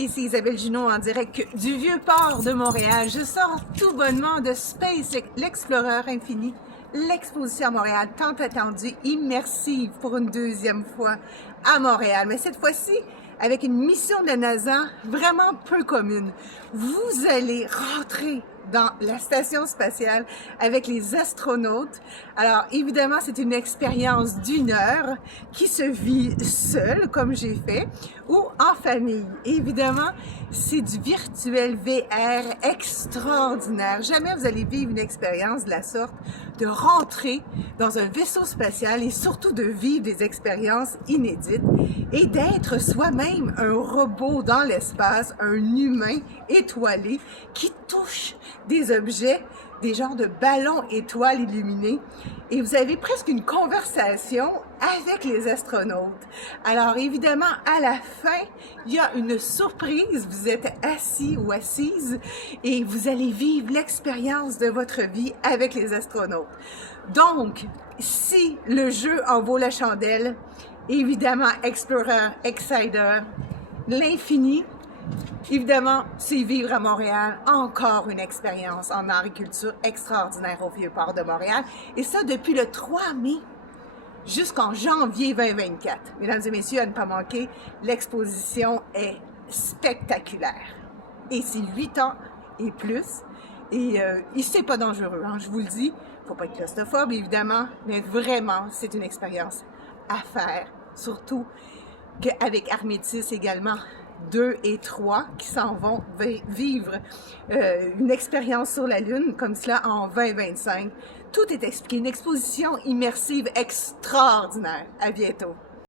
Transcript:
Ici Isabelle Junot en direct du Vieux-Port de Montréal. Je sors tout bonnement de Space, l'Explorer Infini, l'exposition à Montréal, tant attendue, immersive pour une deuxième fois à Montréal. Mais cette fois-ci, avec une mission de la NASA vraiment peu commune. Vous allez rentrer dans la station spatiale avec les astronautes. Alors, évidemment, c'est une expérience d'1 heure qui se vit seule, comme j'ai fait, ou en famille. Évidemment, c'est du virtuel VR extraordinaire. Jamais vous allez vivre une expérience de la sorte, de rentrer dans un vaisseau spatial et surtout de vivre des expériences inédites et d'être soi-même un robot dans l'espace, un humain étoilé qui touche des objets, des genres de ballons étoiles illuminés, et vous avez presque une conversation avec les astronautes. Alors évidemment, à la fin, il y a une surprise, vous êtes assis ou assise et vous allez vivre l'expérience de votre vie avec les astronautes. Donc, si le jeu en vaut la chandelle, évidemment Explorer, Exciter, l'infini, évidemment, c'est vivre à Montréal, encore une expérience en agriculture extraordinaire au Vieux-Port de Montréal. Et ça, depuis le 3 mai jusqu'en janvier 2024. Mesdames et messieurs, à ne pas manquer, l'exposition est spectaculaire. Et c'est 8 ans et plus. Et c'est pas dangereux, hein, je vous le dis. Faut pas être claustrophobe, évidemment, mais vraiment, c'est une expérience à faire. Surtout qu'avec Armétis également, 2 et 3 qui s'en vont vivre une expérience sur la Lune comme cela en 2025. Tout est expliqué. Une exposition immersive extraordinaire. À bientôt.